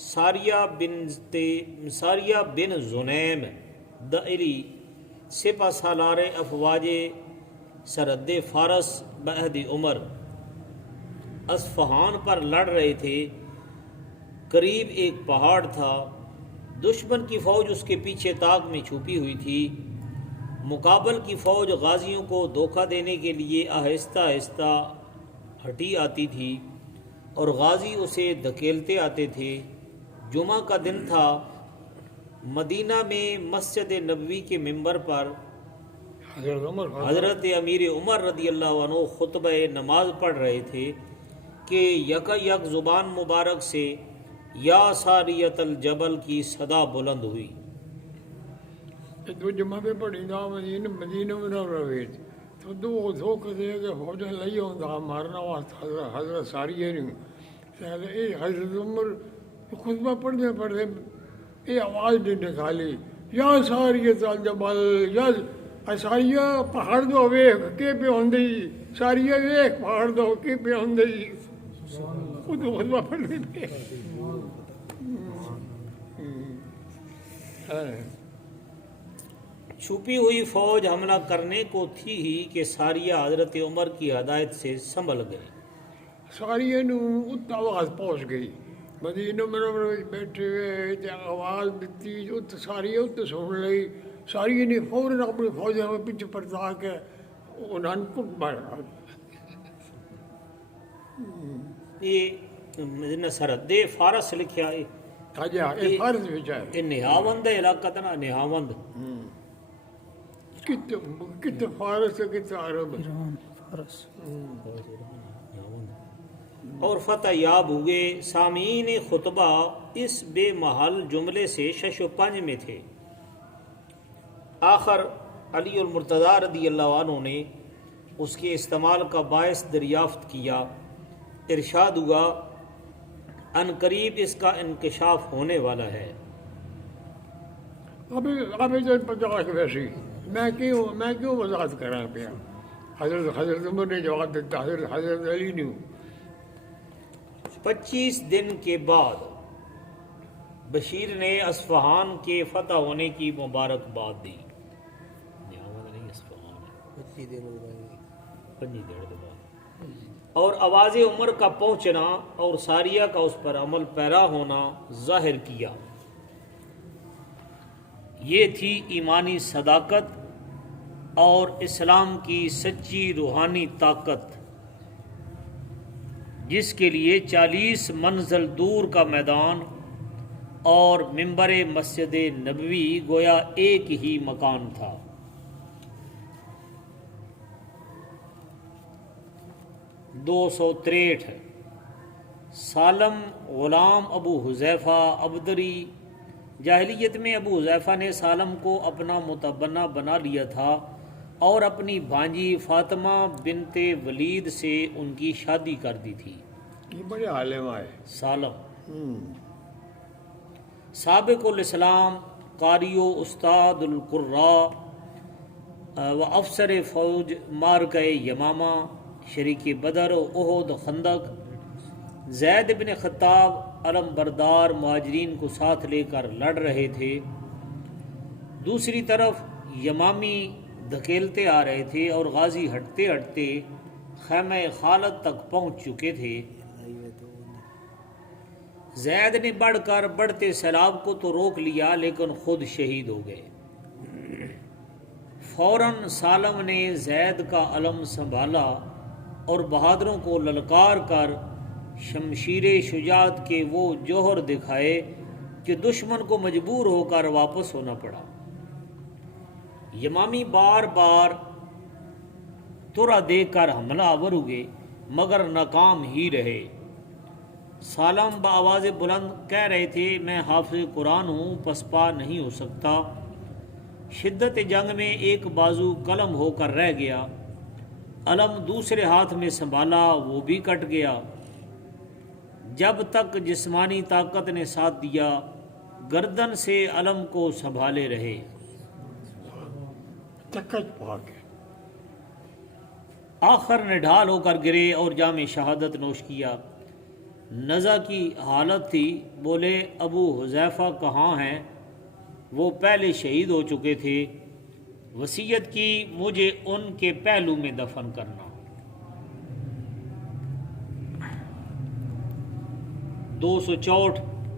ساریہ بن زنیم دائری سپہ سالار افواج سرحد فارس بعہد عمر اصفہان پر لڑ رہے تھے۔ قریب ایک پہاڑ تھا، دشمن کی فوج اس کے پیچھے تاک میں چھپی ہوئی تھی۔ مقابل کی فوج غازیوں کو دھوکہ دینے کے لیے آہستہ آہستہ ہٹی آتی تھی اور غازی اسے دھکیلتے آتے تھے۔ جمعہ کا دن تھا، مدینہ میں مسجد نبوی کے منبر پر حضرت امیر عمر رضی اللہ عنہ خطبہ نماز پڑھ رہے تھے کہ یک یک زبان مبارک سے یا ساریت الجبل کی صدا بلند ہوئی۔ تو جمعہ پہ پڑھی دا مدینہ منورہ وچ تو دو کدے کہ فوجاں لئی ہوندا مارنا واسطے حضرت ساریہ نے حضرت عمر خطبہ پڑھتے پڑھتے یہ آواز نہیں نکالی، یا ساریت الجبل، یا ساریہ پہاڑ دو ویکھ کے پہ ہوندی، ساریہ ویکھ پہاڑ دو کے پہ ہوندی، خود خطبہ پڑھتے پہ۔ چھپی ہوئی فوج حملہ کرنے کو تھی ہی کہ ساریہ حضرت عمر کی ہدایت سے سنبھل گئے۔ ساریہ نو ات آواز پہنچ گئی، مدینہ منورہ بیٹھے ہوئے تے آواز دیتی ات ساریہ ات سن لئی۔ ساریہ نے فوراً اپنی فوجوں میں پیچھے پرتا کے انہوں نے کٹ مارا۔ یہ سرحد فارس لکھیا ہے، یہ فارس وچ ہے، یہ نہاوند علاقہ تھا نا، نہاوند کتے فارس کتے عرب فارس۔ اور فتح یاب ہوئے۔ سامعین خطبہ اس بے محل جملے سے شش و پنج میں تھے۔ آخر علی المرتضیٰ رضی اللہ عنہ نے اس کے استعمال کا باعث دریافت کیا۔ ارشاد ہوا ان قریب اس کا انکشاف ہونے والا ہے۔ ابھی جو پچاس ویسی میں کیوں وضاحت کراں پیا؟ حضرت عمر نے جواب دیتا، حضرت علی نے 25 دن کے بعد بشیر نے اصفہان کے فتح ہونے کی مبارکباد دی۔ اور آواز عمر کا پہنچنا اور ساریہ کا اس پر عمل پیرا ہونا ظاہر کیا۔ یہ تھی ایمانی صداقت اور اسلام کی سچی روحانی طاقت، جس کے لیے 40 منزل دور کا میدان اور منبر مسجد نبوی گویا ایک ہی مکان تھا۔ 263 سالم غلام ابو حذیفہ ابدری۔ جاہلیت میں ابو حذیفہ نے سالم کو اپنا متبنہ بنا لیا تھا اور اپنی بھانجی فاطمہ بنت ولید سے ان کی شادی کر دی تھی۔ یہ بڑے عالم آئے سالم سابق الاسلام، قاری و استاد القراء و افسر فوج مارکہ یمامہ، شریک بدر و احد خندق، زید بن خطاب علم بردار مہاجرین کو ساتھ لے کر لڑ رہے تھے۔ دوسری طرف یمامی دھکیلتے آ رہے تھے اور غازی ہٹتے ہٹتے خیمہ خالد تک پہنچ چکے تھے۔ زید نے بڑھ کر بڑھتے سیلاب کو تو روک لیا لیکن خود شہید ہو گئے۔ فوراً سالم نے زید کا علم سنبھالا اور بہادروں کو للکار کر شمشیر شجاعت کے وہ جوہر دکھائے کہ دشمن کو مجبور ہو کر واپس ہونا پڑا۔ یمامی بار بار ترا دے کر حملہ آور ہوئے مگر ناکام ہی رہے۔ سالم بآواز بلند کہہ رہے تھے، میں حافظ قرآن ہوں، پسپا نہیں ہو سکتا۔ شدت جنگ میں ایک بازو قلم ہو کر رہ گیا، علم دوسرے ہاتھ میں سنبھالا، وہ بھی کٹ گیا۔ جب تک جسمانی طاقت نے ساتھ دیا گردن سے علم کو سنبھالے رہے۔ آخر نڈھال ہو کر گرے اور جام شہادت نوش کیا۔ نزع کی حالت تھی. بولے ابو حذیفہ کہاں ہیں؟ وہ پہلے شہید ہو چکے تھے. وصیت کی مجھے ان کے پہلو میں دفن کرنا. 264